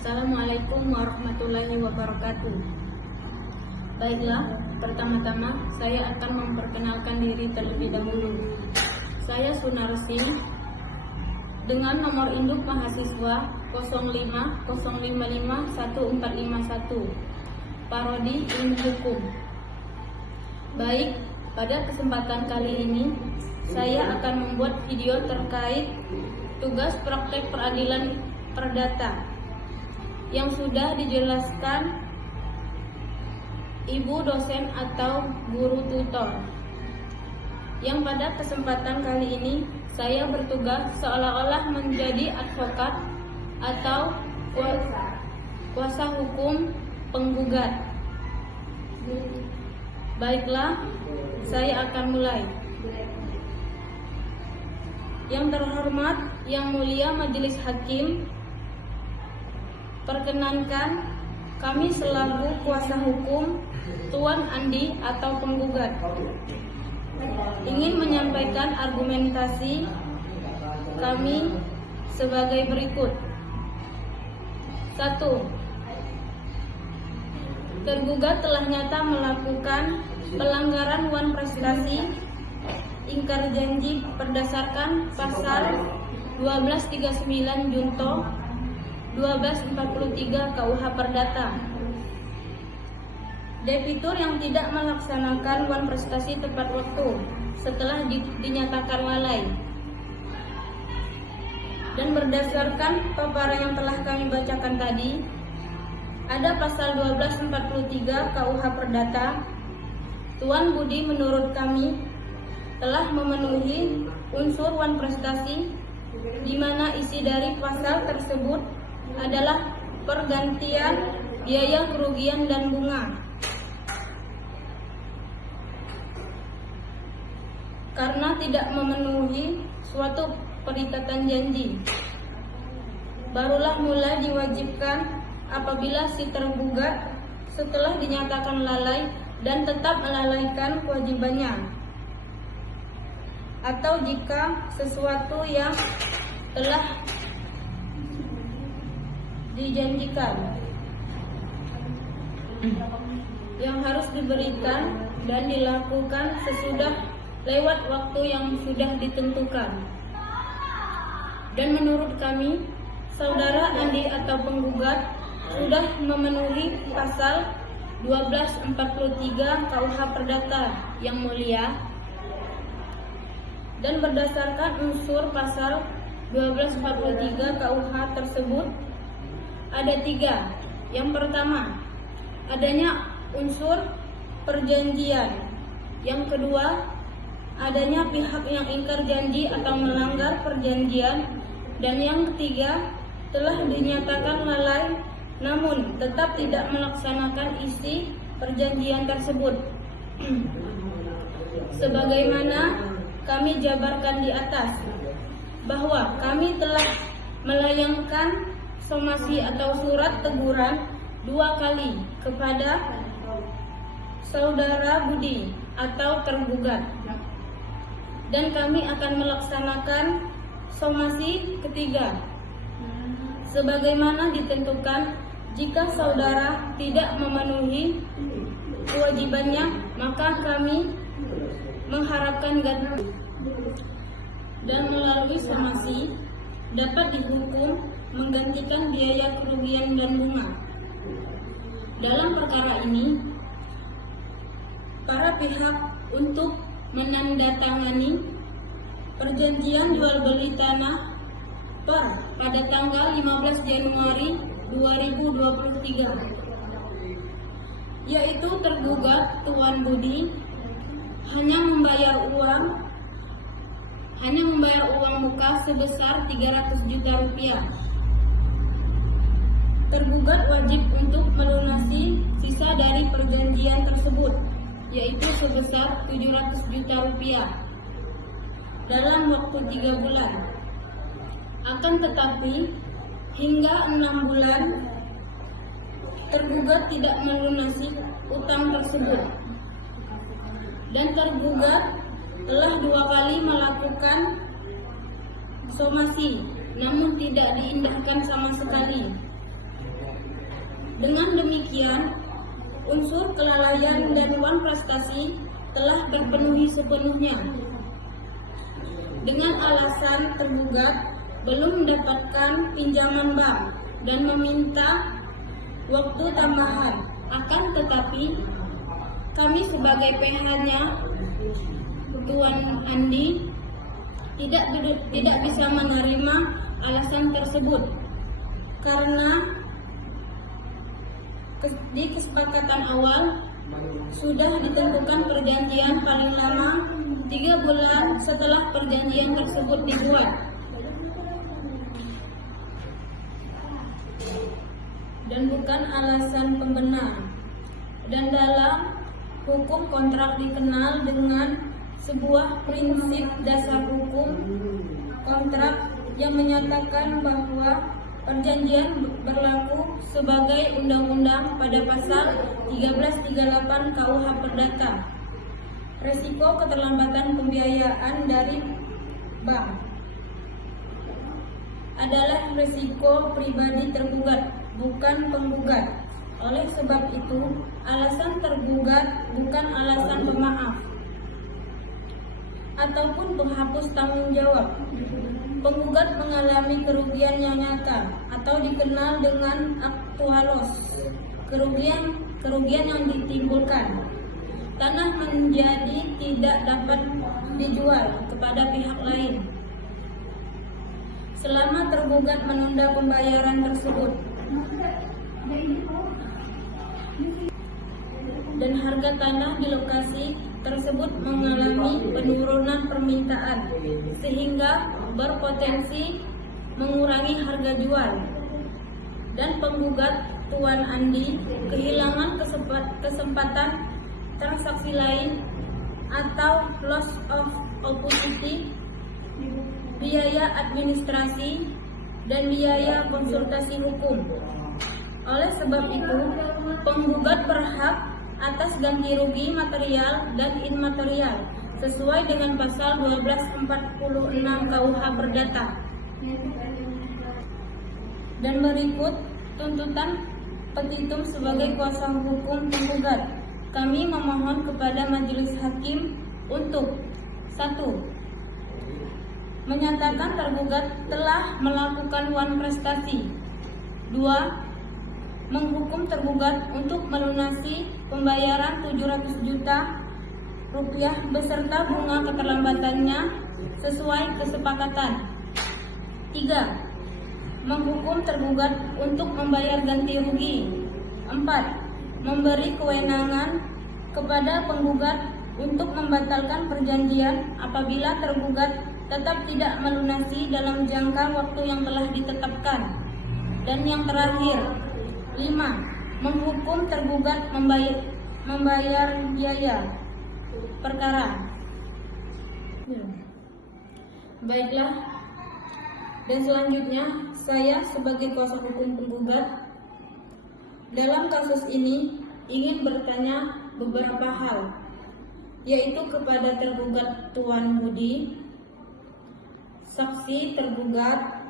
Assalamualaikum warahmatullahi wabarakatuh. Baiklah, pertama-tama saya akan memperkenalkan diri terlebih dahulu. Saya Sunarsi dengan nomor induk mahasiswa 05055141, Parodi Ilmu Hukum. Baik, pada kesempatan kali ini saya akan membuat video terkait tugas praktek peradilan perdata yang sudah dijelaskan ibu dosen atau guru tutor. Yang pada kesempatan kali ini saya bertugas seolah-olah menjadi advokat atau kuasa hukum penggugat. Baiklah, saya akan mulai. Yang terhormat, yang mulia majelis hakim, perkenankan kami selaku kuasa hukum Tuan Andi atau penggugat ingin menyampaikan argumentasi kami sebagai berikut. 1. Tergugat telah nyata melakukan pelanggaran wan prestasi ingkar janji berdasarkan pasal 1239 Junto 1243 KUH Perdata. Debitur yang tidak melaksanakan wan prestasi tepat waktu setelah dinyatakan lalai. Dan berdasarkan paparan yang telah kami bacakan tadi, ada pasal 1243 KUH Perdata. Tuan Budi menurut kami telah memenuhi unsur wan prestasi, di mana isi dari pasal tersebut adalah pergantian biaya kerugian dan bunga. Karena tidak memenuhi suatu perikatan janji, barulah mulai diwajibkan apabila si tergugat setelah dinyatakan lalai dan tetap melalaikan kewajibannya, atau jika sesuatu yang telah dijanjikan yang harus diberikan dan dilakukan sesudah lewat waktu yang sudah ditentukan. Dan menurut kami, saudara Andi atau penggugat sudah memenuhi pasal 1243 KUH Perdata yang mulia. Dan berdasarkan unsur pasal 1243 KUH tersebut ada 3. Yang pertama, adanya unsur perjanjian. Yang kedua, adanya pihak yang ingkar janji atau melanggar perjanjian. Dan yang ketiga, telah dinyatakan lalai namun tetap tidak melaksanakan isi perjanjian tersebut. Sebagaimana kami jabarkan di atas, bahwa kami telah melayangkan somasi atau surat teguran 2 kali kepada saudara Budi atau tergugat, dan kami akan melaksanakan somasi ketiga sebagaimana ditentukan. Jika saudara tidak memenuhi kewajibannya, maka kami mengharapkan ganti dan melalui somasi dapat dihukum menggantikan biaya kerugian dan bunga. Dalam perkara ini, para pihak untuk menandatangani perjanjian jual beli tanah pada tanggal 15 Januari 2023, yaitu tergugat Tuan Budi hanya membayar uang muka sebesar 300 juta rupiah. Tergugat wajib untuk melunasi sisa dari perjanjian tersebut, yaitu sebesar 700 juta rupiah dalam waktu 3 bulan. Akan tetapi hingga 6 bulan tergugat tidak melunasi utang tersebut, dan tergugat telah 2 kali melakukan somasi namun tidak diindahkan sama sekali. Dengan demikian, unsur kelalaian dan wan prestasi telah terpenuhi sepenuhnya. Dengan alasan tergugat belum mendapatkan pinjaman bank dan meminta waktu tambahan, akan tetapi kami sebagai PH-nya, Tuan Andi, tidak bisa menerima alasan tersebut karena di kesepakatan awal sudah ditentukan perjanjian paling lama 3 bulan setelah perjanjian tersebut dibuat. Dan bukan alasan pembenar. Dan dalam hukum kontrak dikenal dengan sebuah prinsip dasar hukum kontrak yang menyatakan bahwa perjanjian berlaku sebagai undang-undang pada pasal 1338 KUH Perdata. Resiko keterlambatan pembiayaan dari bank adalah resiko pribadi tergugat, bukan penggugat. Oleh sebab itu, alasan tergugat bukan alasan pemaaf ataupun penghapus tanggung jawab. Penggugat mengalami kerugian yang nyata atau dikenal dengan aktualos, kerugian yang ditimbulkan. Tanah menjadi tidak dapat dijual kepada pihak lain selama tergugat menunda pembayaran tersebut, dan harga tanah di lokasi tersebut mengalami penurunan permintaan sehingga berpotensi mengurangi harga jual, dan penggugat Tuan Andi kehilangan kesempatan transaksi lain atau loss of opportunity, biaya administrasi, dan biaya konsultasi hukum. Oleh sebab itu, penggugat berhak atas ganti rugi material dan imaterial sesuai dengan pasal 1246 KUH Perdata. Dan berikut tuntutan petitum sebagai kuasa hukum penggugat. Kami memohon kepada majelis hakim untuk 1. Menyatakan tergugat telah melakukan wan prestasi. 2. Menghukum tergugat untuk melunasi pembayaran 700 juta rupiah beserta bunga keterlambatannya sesuai kesepakatan. 3. Menghukum tergugat untuk membayar ganti rugi. 4. Memberi kewenangan kepada penggugat untuk membatalkan perjanjian apabila tergugat tetap tidak melunasi dalam jangka waktu yang telah ditetapkan. Dan yang terakhir, 5. Menghukum tergugat membayar biaya perkara. Baiklah, dan selanjutnya saya sebagai kuasa hukum penggugat dalam kasus ini ingin bertanya beberapa hal, yaitu kepada tergugat Tuan Budi, saksi tergugat,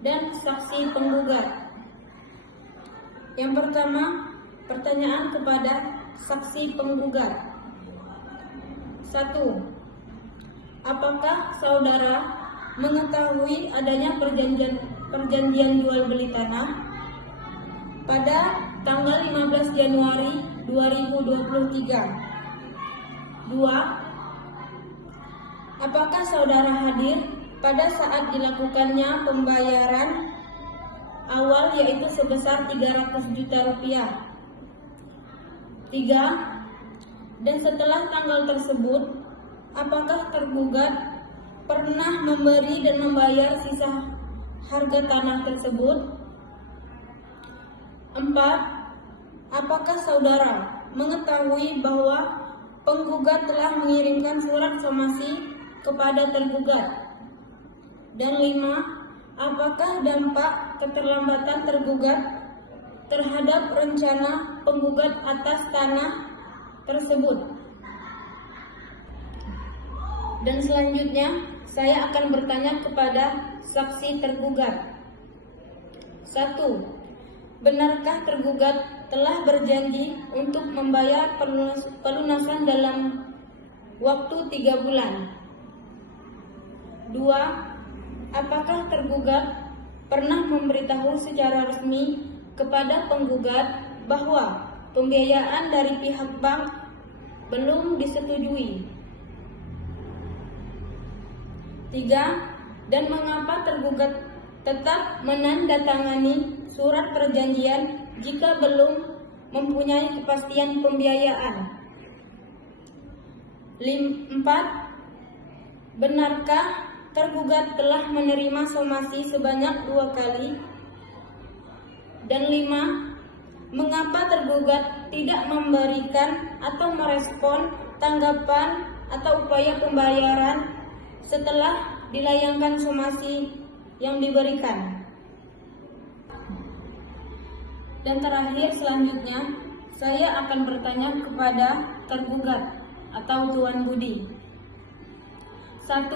dan saksi penggugat. Yang pertama, pertanyaan kepada saksi penggugat. 1. Apakah saudara mengetahui adanya perjanjian jual beli tanah pada tanggal 15 Januari 2023? 2. Apakah saudara hadir pada saat dilakukannya pembayaran awal yaitu sebesar 300 juta rupiah? 3. Dan setelah tanggal tersebut, apakah tergugat pernah memberi dan membayar sisa harga tanah tersebut? 4. Apakah saudara mengetahui bahwa penggugat telah mengirimkan surat somasi kepada tergugat? Dan 5. Apakah dampak keterlambatan tergugat terhadap rencana penggugat atas tanah tersebut? Dan selanjutnya saya akan bertanya kepada saksi tergugat. 1. Benarkah tergugat telah berjanji untuk membayar pelunasan dalam waktu 3 bulan? 2. Apakah tergugat pernah memberitahu secara resmi kepada penggugat bahwa pembiayaan dari pihak bank belum disetujui? 3. Dan mengapa tergugat tetap menandatangani surat perjanjian jika belum mempunyai kepastian pembiayaan? 4. Benarkah tergugat telah menerima somasi sebanyak 2 kali? Dan 5. Mengapa tergugat tidak memberikan atau merespon tanggapan atau upaya pembayaran setelah dilayangkan somasi yang diberikan? Dan terakhir, selanjutnya saya akan bertanya kepada tergugat atau Tuan Budi. 1.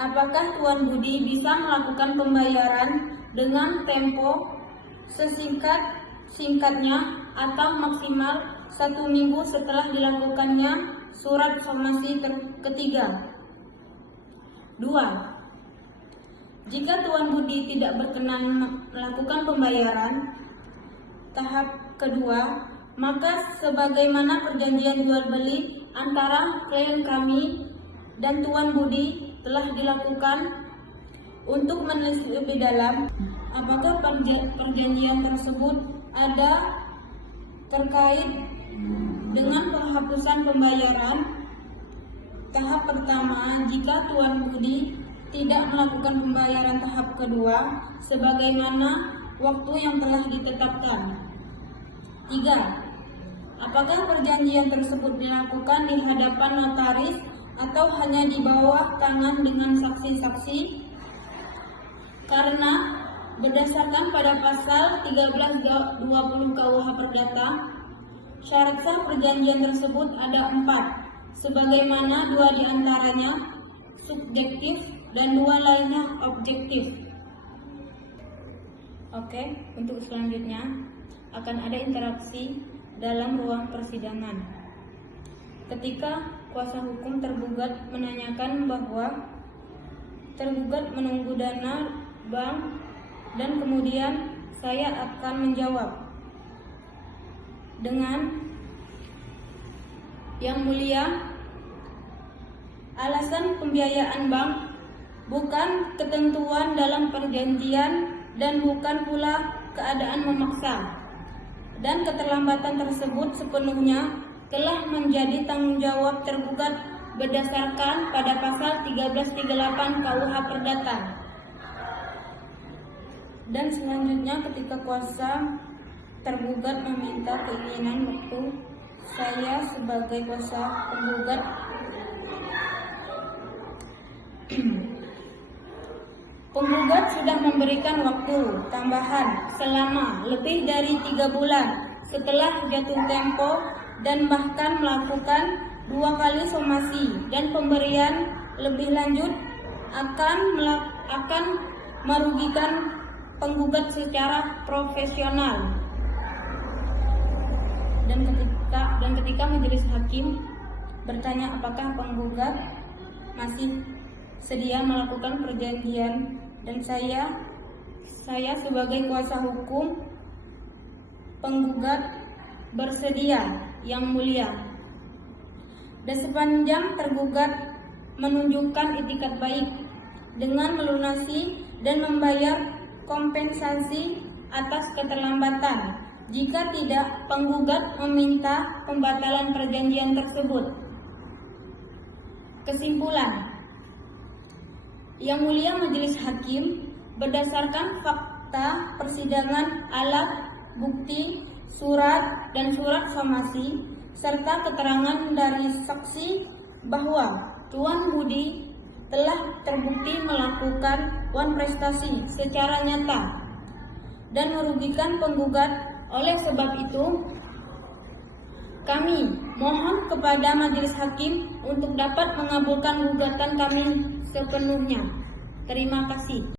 Apakah Tuan Budi bisa melakukan pembayaran dengan tempo sesingkat-singkatnya atau maksimal 1 minggu setelah dilakukannya surat somasi ketiga? 2. Jika Tuan Budi tidak berkenan melakukan pembayaran tahap kedua, maka sebagaimana perjanjian jual beli antara klien kami dan Tuan Budi telah dilakukan, untuk menelisik lebih dalam apakah perjanjian tersebut ada terkait dengan penghapusan pembayaran. Tahap pertama, jika Tuan Budi tidak melakukan pembayaran tahap kedua sebagaimana waktu yang telah ditetapkan. 3. Apakah perjanjian tersebut dilakukan di hadapan notaris atau hanya di bawah tangan dengan saksi-saksi? Karena berdasarkan pada pasal 1320 KUH Perdata, syarat sah perjanjian tersebut ada 4. Sebagaimana 2 diantaranya subjektif dan 2 lainnya objektif. Oke, untuk selanjutnya akan ada interaksi dalam ruang persidangan. Ketika kuasa hukum tergugat menanyakan bahwa tergugat menunggu dana bank, dan kemudian saya akan menjawab dengan Yang Mulia, alasan pembiayaan bank bukan ketentuan dalam perjanjian dan bukan pula keadaan memaksa, dan keterlambatan tersebut sepenuhnya telah menjadi tanggung jawab tergugat berdasarkan pada pasal 1338 KUH Perdata. Dan selanjutnya, ketika kuasa tergugat meminta keinginan waktu, saya sebagai kuasa penggugat penggugat sudah memberikan waktu tambahan selama lebih dari 3 bulan setelah jatuh tempo, dan bahkan melakukan 2 kali somasi, dan pemberian lebih lanjut akan merugikan penggugat secara profesional. Dan ketika majelis hakim bertanya apakah penggugat masih sedia melakukan perjanjian, dan saya sebagai kuasa hukum penggugat bersedia, Yang Mulia. Dan sepanjang tergugat menunjukkan itikat baik dengan melunasi dan membayar kompensasi atas keterlambatan. Jika tidak, penggugat meminta pembatalan perjanjian tersebut. Kesimpulan, Yang Mulia Majelis Hakim, berdasarkan fakta persidangan, alat bukti, surat dan surat somasi, serta keterangan dari saksi bahwa Tuan Budi telah terbukti melakukan wan prestasi secara nyata dan merugikan penggugat. Oleh sebab itu, kami mohon kepada majelis hakim untuk dapat mengabulkan gugatan kami sepenuhnya. Terima kasih.